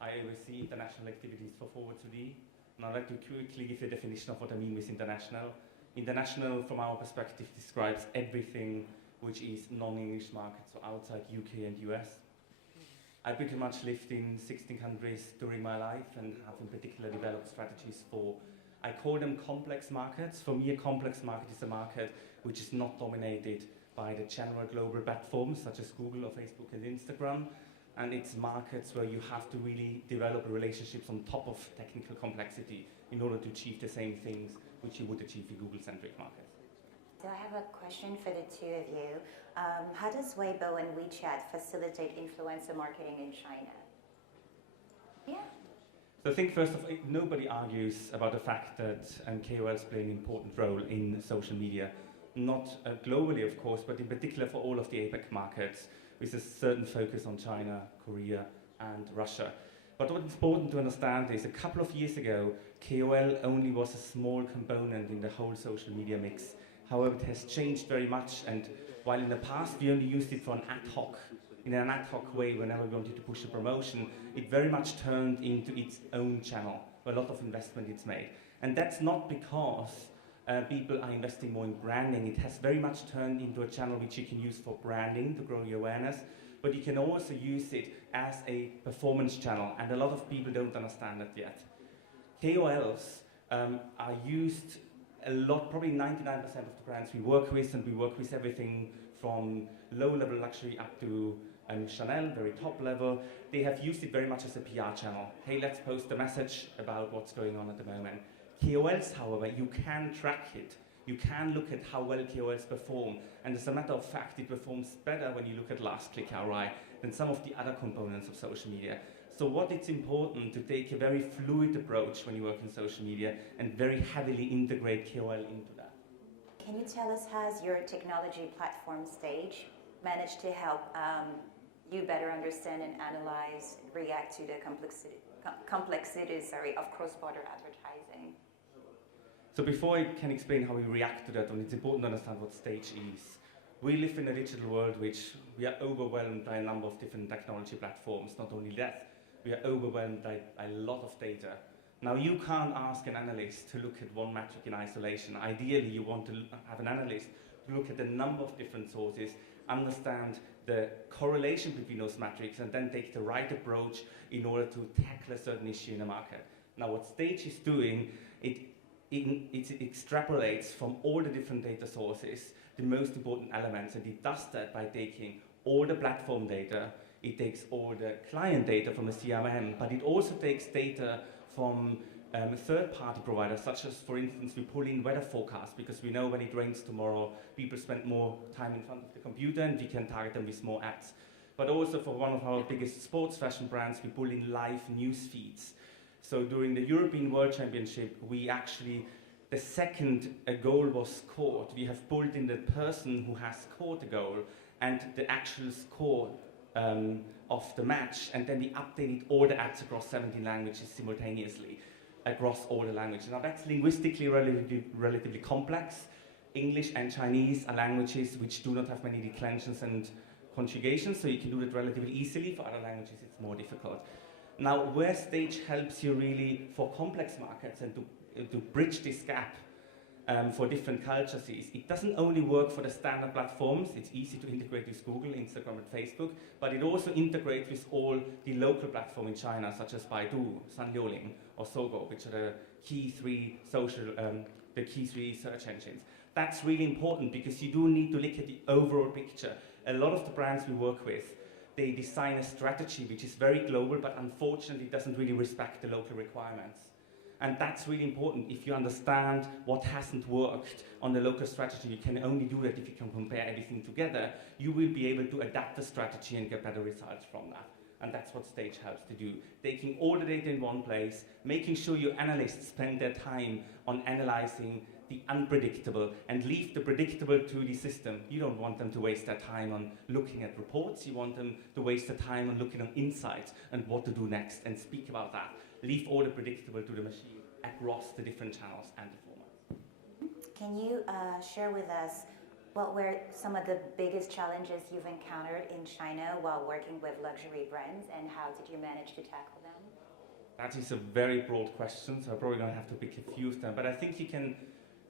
I oversee international activities for Forward2D. And I'd like to quickly give you a definition of what I mean with international. International, from our perspective, describes everything which is non-English markets, so outside UK and US. I pretty much lived in 16 countries during my life and have in particular developed strategies for, I call them complex markets. For me, a complex market is a market which is not dominated by the general global platforms such as Google or Facebook and Instagram. And it's markets where you have to really develop relationships on top of technical complexity in order to achieve the same things which you would achieve in Google-centric markets. So I have a question for the two of you. How does Weibo and WeChat facilitate influencer marketing in China? Yeah. So I think first of all, nobody argues about the fact that KOLs play an important role in social media. Not globally, of course, but in particular for all of the APAC markets, with a certain focus on China, Korea, and Russia. But what's important to understand is a couple of years ago, KOL only was a small component in the whole social media mix. However, it has changed very much, and while in the past we only used it for an in an ad hoc way whenever we wanted to push a promotion, it very much turned into its own channel, where a lot of investment is made. And that's not because people are investing more in branding. It has very much turned into a channel which you can use for branding to grow your awareness, but you can also use it as a performance channel, and a lot of people don't understand that yet. KOLs are used a lot, probably 99% of the brands we work with, and we work with everything from low-level luxury up to Chanel, very top level. They have used it very much as a PR channel. Hey, let's post a message about what's going on at the moment. KOLs, however, you can track it. You can look at how well KOLs perform. And as a matter of fact, it performs better when you look at last click ROI than some of the other components of social media. So what it's important to take a very fluid approach when you work in social media and very heavily integrate KOL into that. Can you tell us how has your technology platform Stage managed to help you better understand and analyze, react to the complexities of cross-border advertising? So before I can explain how we react to that, it's important to understand what Stage is. We live in a digital world which we are overwhelmed by a number of different technology platforms. Not only that, we are overwhelmed by a lot of data. Now, you can't ask an analyst to look at one metric in isolation. Ideally, you want to have an analyst to look at a number of different sources, understand the correlation between those metrics, and then take the right approach in order to tackle a certain issue in a market. Now, what Stage is doing, it extrapolates from all the different data sources the most important elements, and it does that by taking all the platform data, it takes all the client data from the CRM, but it also takes data from third-party providers, such as, for instance, we pull in weather forecasts because we know when it rains tomorrow, people spend more time in front of the computer and we can target them with more ads. But also for one of our biggest sports fashion brands, we pull in live news feeds. So during the European World Championship, we actually, the second a goal was scored, we have pulled in the person who has scored the goal and the actual score of the match, and then we updated all the ads across 17 languages simultaneously, across all the languages. Now that's linguistically relatively complex. English and Chinese are languages which do not have many declensions and conjugations, so you can do it relatively easily. For other languages, it's more difficult. Now, where Stage helps you really for complex markets and to bridge this gap for different cultures is, it doesn't only work for the standard platforms. It's easy to integrate with Google, Instagram, and Facebook, but it also integrates with all the local platforms in China, such as Baidu, Sanliuling, or Sogo, which are the key three search engines. That's really important because you do need to look at the overall picture. A lot of the brands we work with, they design a strategy which is very global, but unfortunately doesn't really respect the local requirements. And that's really important. If you understand what hasn't worked on the local strategy, you can only do that if you can compare everything together. You will be able to adapt the strategy and get better results from that. And that's what Stage helps to do. Taking all the data in one place, making sure your analysts spend their time on analyzing the unpredictable and leave the predictable to the system. You don't want them to waste their time on looking at reports. You want them to waste their time on looking at insights and what to do next and speak about that. Leave all the predictable to the machine across the different channels and the formats. Can you share with us What were some of the biggest challenges you've encountered in China while working with luxury brands, and how did you manage to tackle them? That is a very broad question, so I'm probably going to have to pick a few of them. But I think you can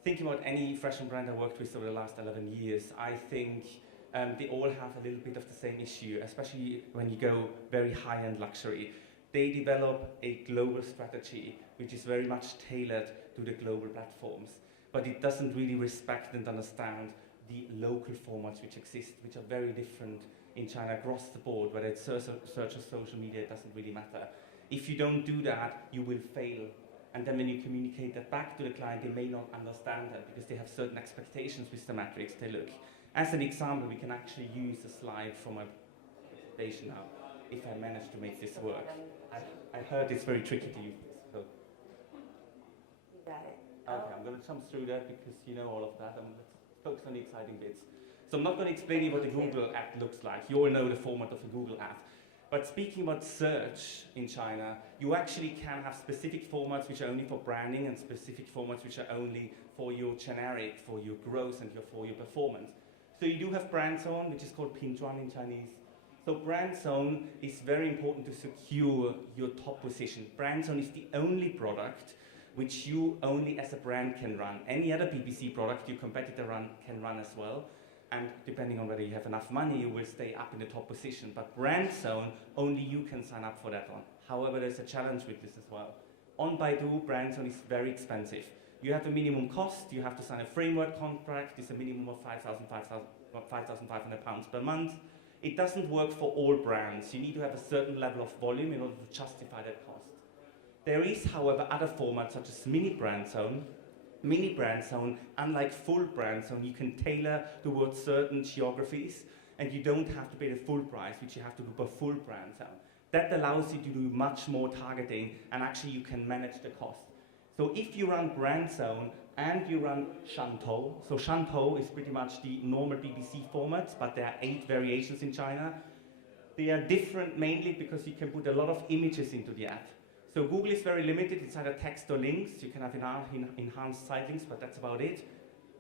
think about any fashion brand I worked with over the last 11 years. I think they all have a little bit of the same issue, especially when you go very high-end luxury. They develop a global strategy which is very much tailored to the global platforms, but it doesn't really respect and understand the local formats which exist, which are very different in China across the board. Whether it's search or social media, it doesn't really matter. If you don't do that, you will fail. And then when you communicate that back to the client, they may not understand that because they have certain expectations with the metrics they look. As an example, we can actually use a slide from my presentation now, if I manage to make this work. I heard it's very tricky to use this. So. You got it. Okay, I'm going to jump through that because you know all of that. Let's focus on the exciting bits. So I'm not going to explain you what a Google ad looks like. You all know the format of a Google ad. But speaking about search in China, you actually can have specific formats which are only for branding and specific formats which are only for your generic, for your growth and for your performance. So you do have brand zone, which is called Pinzhuan in Chinese. So brand zone is very important to secure your top position. Brand zone is the only product which you only as a brand can run. Any other PPC product your competitor can run as well. And depending on whether you have enough money, you will stay up in the top position. But brand zone, only you can sign up for that one. However, there's a challenge with this as well. On Baidu, brand zone is very expensive. You have a minimum cost, you have to sign a framework contract, it's a minimum of 5,500 pounds per month. It doesn't work for all brands. You need to have a certain level of volume in order to justify that cost. There is, however, other formats such as mini brand zone. Mini brand zone, unlike full brand zone, you can tailor towards certain geographies and you don't have to pay the full price, which you have to do for full brand zone. That allows you to do much more targeting and actually you can manage the cost. So if you run brand zone and you run Shantou, so Shantou is pretty much the normal BBC format, but there are 8 variations in China. They are different mainly because you can put a lot of images into the ad. So Google is very limited, it's either text or links. You can have enhanced site links, but that's about it.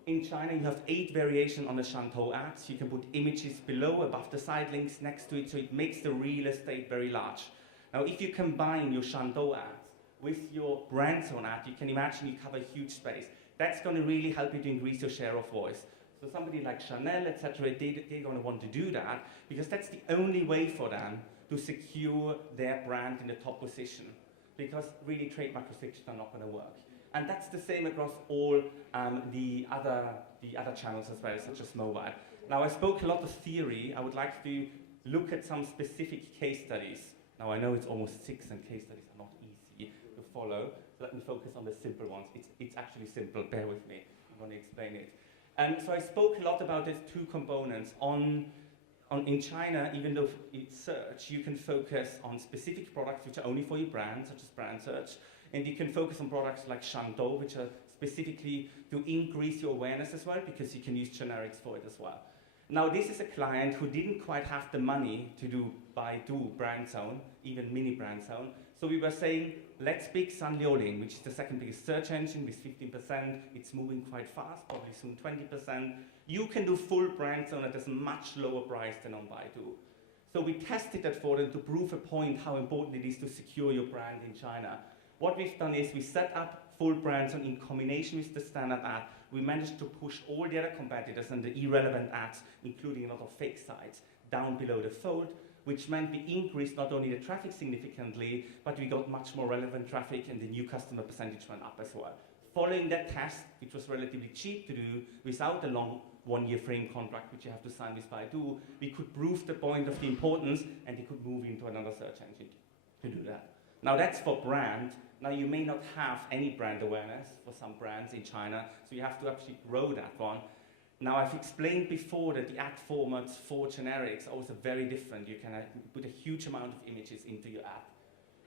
In China, you have 8 variations on the Shantou ads. You can put images below, above the site links, next to it, so it makes the real estate very large. Now, if you combine your Shantou ads with your brand zone ad, you can imagine you cover a huge space. That's going to really help you to increase your share of voice. So somebody like Chanel, etc., they're going to want to do that because that's the only way for them to secure their brand in the top position. Because really trademark restrictions are not going to work. And that's the same across all the other channels as well, such as mobile. Now, I spoke a lot of theory. I would like to look at some specific case studies. Now, I know it's almost 6 and case studies are not easy to follow. So let me focus on the simple ones. It's actually simple, bear with me. I'm going to explain it. So I spoke a lot about these 2 components. In China, even though it's search, you can focus on specific products which are only for your brand, such as brand search, and you can focus on products like Shantou, which are specifically to increase your awareness as well, because you can use generics for it as well. Now, this is a client who didn't quite have the money to do Baidu brand zone, even mini brand zone, so we were saying, let's pick Sanliuling, which is the second biggest search engine with 15%. It's moving quite fast, probably soon 20%. You can do full brand zone at a much lower price than on Baidu. So we tested that for them to prove a point how important it is to secure your brand in China. What we've done is we set up full brand zone in combination with the standard ad. We managed to push all the other competitors and the irrelevant ads, including a lot of fake sites, down below the fold, which meant we increased not only the traffic significantly, but we got much more relevant traffic and the new customer percentage went up as well. Following that test, which was relatively cheap to do, without a long 1-year frame contract, which you have to sign with Baidu, we could prove the point of the importance and they could move into another search engine to do that. Now that's for brand. Now you may not have any brand awareness for some brands in China, so you have to actually grow that one. Now, I've explained before that the ad formats for generics are also very different. You can put a huge amount of images into your ad.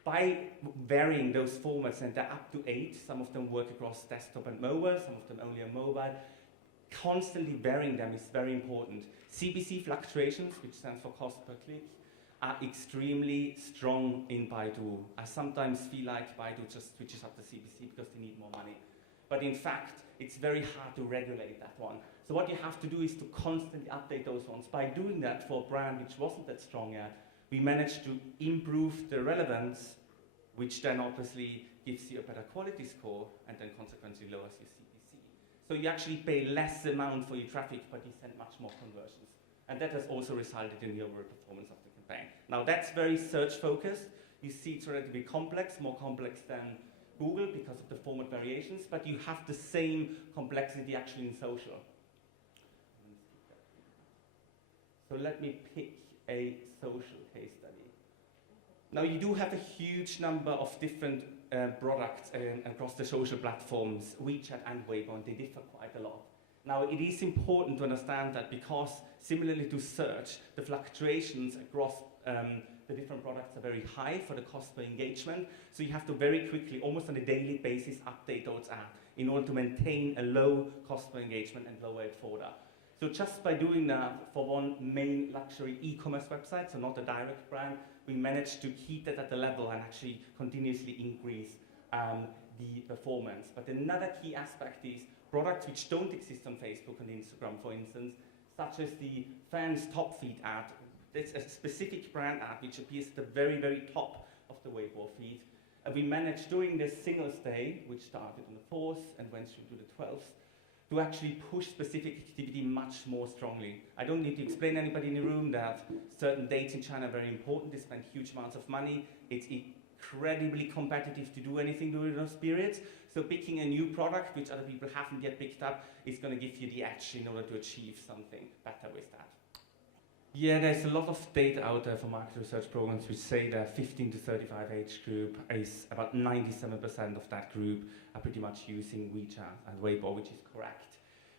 By varying those formats, and they're up to 8, some of them work across desktop and mobile, some of them only on mobile, constantly varying them is very important. CPC fluctuations, which stands for cost per click, are extremely strong in Baidu. I sometimes feel like Baidu just switches up the CPC because they need more money. But in fact, it's very hard to regulate that one. So what you have to do is to constantly update those ones. By doing that for a brand which wasn't that strong yet, we managed to improve the relevance, which then obviously gives you a better quality score and then consequently lowers your CPC. So you actually pay less amount for your traffic, but you send much more conversions. And that has also resulted in the overall performance of the campaign. Now that's very search focused. You see it's relatively complex, more complex than Google because of the format variations, but you have the same complexity actually in social. So let me pick a social case study. Now you do have a huge number of different products across the social platforms, WeChat and Weibo, and they differ quite a lot. Now it is important to understand that because similarly to search, the fluctuations across the different products are very high for the cost per engagement, so you have to very quickly, almost on a daily basis, update those apps in order to maintain a low cost per engagement and lower it further. So just by doing that for one main luxury e-commerce website, so not a direct brand, we managed to keep that at the level and actually continuously increase the performance. But another key aspect is products which don't exist on Facebook and Instagram, for instance, such as the fans top feed ad. It's a specific brand ad which appears at the very, very top of the Weibo feed. And we managed during this Singles Day, which started on the 4th and went through to the 12th, to actually push specific activity much more strongly. I don't need to explain to anybody in the room that certain dates in China are very important. They spend huge amounts of money. It's incredibly competitive to do anything during those periods. So picking a new product which other people haven't yet picked up is going to give you the edge in order to achieve something better with that. Yeah, there's a lot of data out there for market research programs which say that 15 to 35 age group is about 97% of that group are pretty much using WeChat and Weibo, which is correct.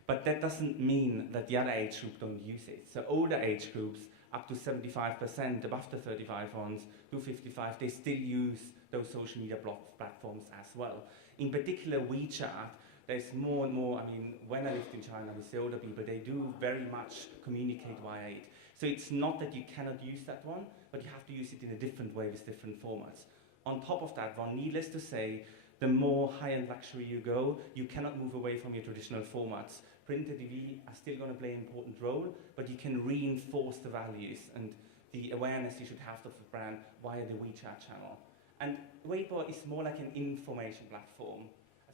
But that doesn't mean that the other age group don't use it. So older age groups, up to 75%, above the 35 ones, to 55, they still use those social media platforms as well. In particular, WeChat, there's more and more, I mean, when I lived in China with the older people, they do very much communicate via it. So it's not that you cannot use that one, but you have to use it in a different way with different formats. On top of that one, needless to say, the more high-end luxury you go, you cannot move away from your traditional formats. Print and TV are still going to play an important role, but you can reinforce the values and the awareness you should have of the brand via the WeChat channel. And Weibo is more like an information platform.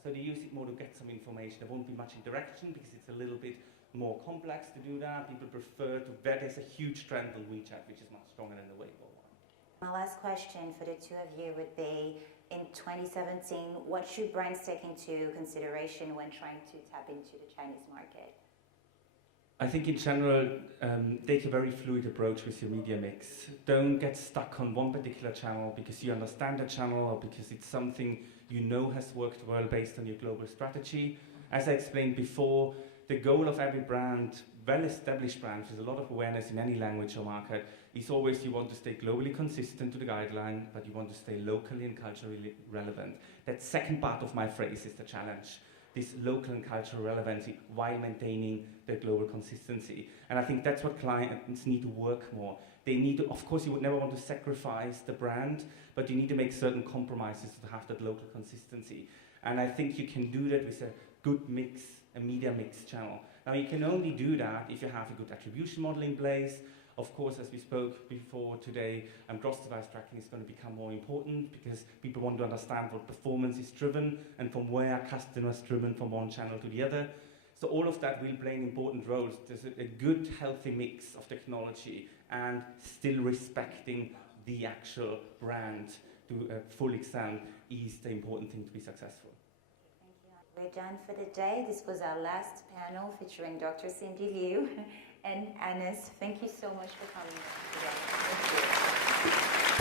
So they use it more to get some information. There won't be much interaction because it's a little bit more complex to do that. People prefer to, there's a huge trend on WeChat, which is much stronger than the Weibo one. My last question for the two of you would be, in 2017, what should brands take into consideration when trying to tap into the Chinese market? I think in general, take a very fluid approach with your media mix. Don't get stuck on one particular channel because you understand the channel or because it's something you know has worked well based on your global strategy. As I explained before, the goal of every brand, well-established brand, with a lot of awareness in any language or market, is always you want to stay globally consistent to the guideline, but you want to stay locally and culturally relevant. That second part of my phrase is the challenge. This local and cultural relevancy while maintaining the global consistency. And I think that's what clients need to work more. They need to, of course, you would never want to sacrifice the brand, but you need to make certain compromises to have that local consistency. And I think you can do that with a good mix, a media mix channel. Now you can only do that if you have a good attribution model in place. Of course, as we spoke before today, cross-device tracking is going to become more important because people want to understand what performance is driven and from where customers driven from one channel to the other. So all of that will play an important role. There's a good, healthy mix of technology and still respecting the actual brand to a full extent is the important thing to be successful. We're done for the day. This was our last panel featuring Dr. Cindy Liu and Anis. Thank you so much for coming today. Thank you.